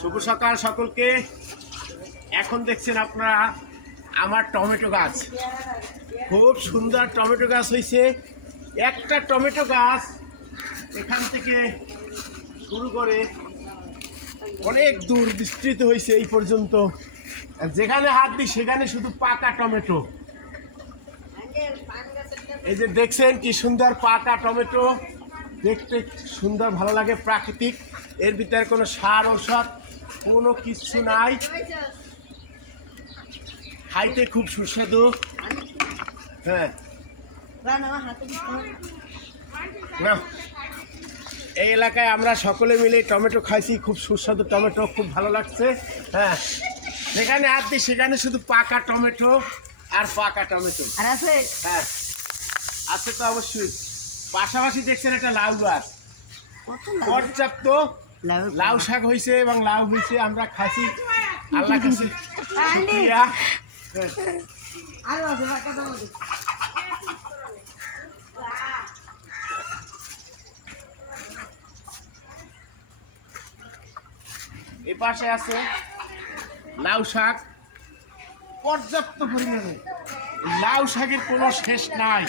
শুভ সকাল সকলকে। এখন দেখছেন আপনারা আমার টমেটো গাছ, খুব সুন্দর টমেটো গাছ হয়েছে। একটা টমেটো গাছ এখান থেকে শুরু করে অনেক দূর বিস্তৃত হয়েছে এই পর্যন্ত। যেখানে হাত দিই সেখানে শুধু পাকা টমেটো। এই যে দেখছেন কি সুন্দর পাকা টমেটো, দেখতে সুন্দর ভালো লাগে, প্রাকৃতিক। এর ভিতরে কোনো সার ঔষধ কোনো কিছু নাই, খাইতে খুব সুস্বাদু। হ্যাঁ, এই এলাকায় আমরা সকলে মিলে টমেটো খাইছি, খুব সুস্বাদু টমেটো, খুব ভালো লাগছে। হ্যাঁ, যেখানে হাত দিই সেখানে শুধু পাকা টমেটো আর পাকা টমেটো। হ্যাঁ আছে তো অবশ্যই। পাশাপাশি দেখছেন একটা লাউ গাছ, পর্যাপ্ত লাউ শাক হয়েছে এবং লাউ হয়েছে, আমরা খাইছি। আল্লাহ কাছে শুকরিয়া। এ পাশে আছে লাউ শাক, পর্যাপ্ত পরিমাণে। লাউ শাকের কোনো শেষ নাই,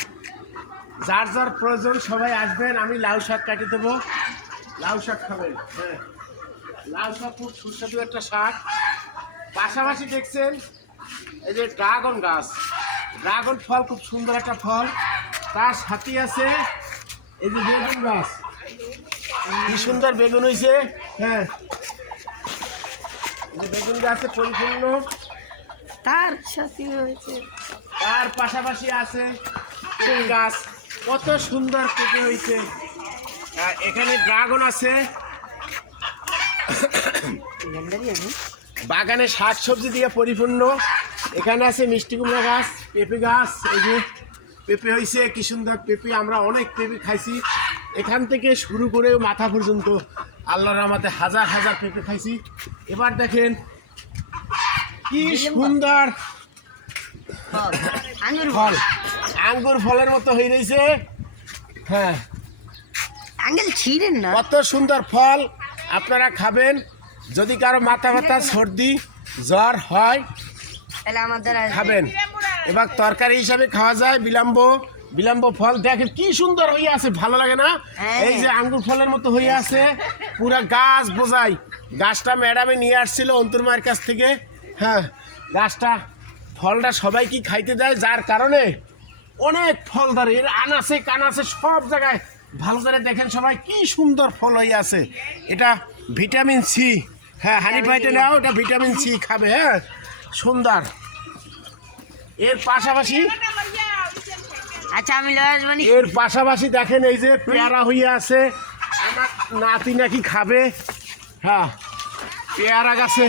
যার যার প্রয়োজন সবাই আসবেন, আমি লাউ শাক কাটি দেবো, লাউ শাক খাবেন। হ্যাঁ, লাউ শাক খুব সুস্বাদু একটা শাক। পাশাপাশি দেখছেন এই যে ড্রাগন গাছ, ড্রাগন ফল খুব সুন্দর একটা ফল। তার সাথে আছে এই যে বেগুন গাছ, কি সুন্দর বেগুন হয়েছে। হ্যাঁ, বেগুন গাছে পরিপূর্ণ। তার সাথে হয়েছে, তার পাশাপাশি আছে পেঁপে গাছ, কত সুন্দর পেঁপে হয়েছে। এখানে ড্রাগন আছে, বাগানে শাক সবজি দিয়ে পরিপূর্ণ। এখানে আছে মিষ্টি কুমড়া গাছ, পেঁপে গাছ। এই যে পেঁপে হয়েছে, কি সুন্দর পেঁপে, আমরা অনেক পেঁপে খাইছি। এখান থেকে শুরু করে মাথা পর্যন্ত আল্লাহর রহমতে হাজার হাজার পেঁপে খাইছি। এবার দেখেন কি সুন্দর ফল, আঙ্গুর ফলের মতো হয়ে রয়েছে। হ্যাঁ, আঙ্কেল ছিলেন না, কত সুন্দর ফল, আপনারা খাবেন। যদি কারো মাথা ব্যথা সর্দি জ্বর হয় তাহলে আমাদের খাবেন, এবার তরকারি হিসাবে খাওয়া যায়। বিলাম্ব ফল দেখেন কি সুন্দর হয়ে আছে, ভালো লাগে না? এই যে আঙ্গুর ফলের মতো হয়ে আছে, পুরা গাছ বোঝাই। গাছটা ম্যাডামে নিয়ে আসছিল অন্তর মায়ের কাছ থেকে। হ্যাঁ, গাছটা ফলটা সবাই কি খাইতে দেয়, যার কারণে অনেক ফল ধরে। এর আনাচে কানাচে সব জায়গায় ভালো করে দেখেন সবাই, কি সুন্দর ফল হয়ে আছে। এটা ভিটামিন সি। হ্যাঁ, হানি ফাইটে নাও, এটা ভিটামিন সি খাবে। হ্যাঁ, সুন্দর। এর পাশাপাশি আচ্ছা আমি এর পাশাপাশি দেখেন এই যে পেয়ারা হয়ে আছে, আমার নাতি নাকি খাবে। হ্যাঁ, পেয়ারা গাছে,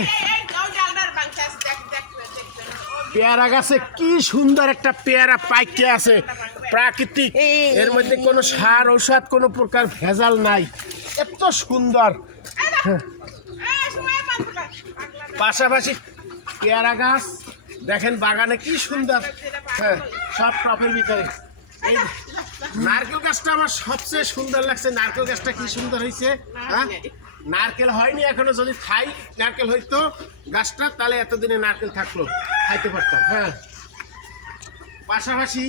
পেয়ারা গাছে কি সুন্দর একটা পেয়ারা পাইকে আছে, প্রাকৃতিক। এর মধ্যে কোনো সার ঔষধ কোনো প্রকার ভেজাল নাই, এত সুন্দর। পাশাপাশি পেয়ারা গাছ দেখেন বাগানে কি সুন্দর। হ্যাঁ, সব টপের ভিতরে। এই নারকেল গাছটা আমার সবচেয়ে সুন্দর লাগছে, নারকেল গাছটা কি সুন্দর হয়েছে। হ্যাঁ, নারকেল হয়নি এখনো, যদি খাই নারকেল হইতো গাছটা তাহলে এতদিনে নারকেল থাকলো, খাইতে পারতাম। হ্যাঁ, পাশাপাশি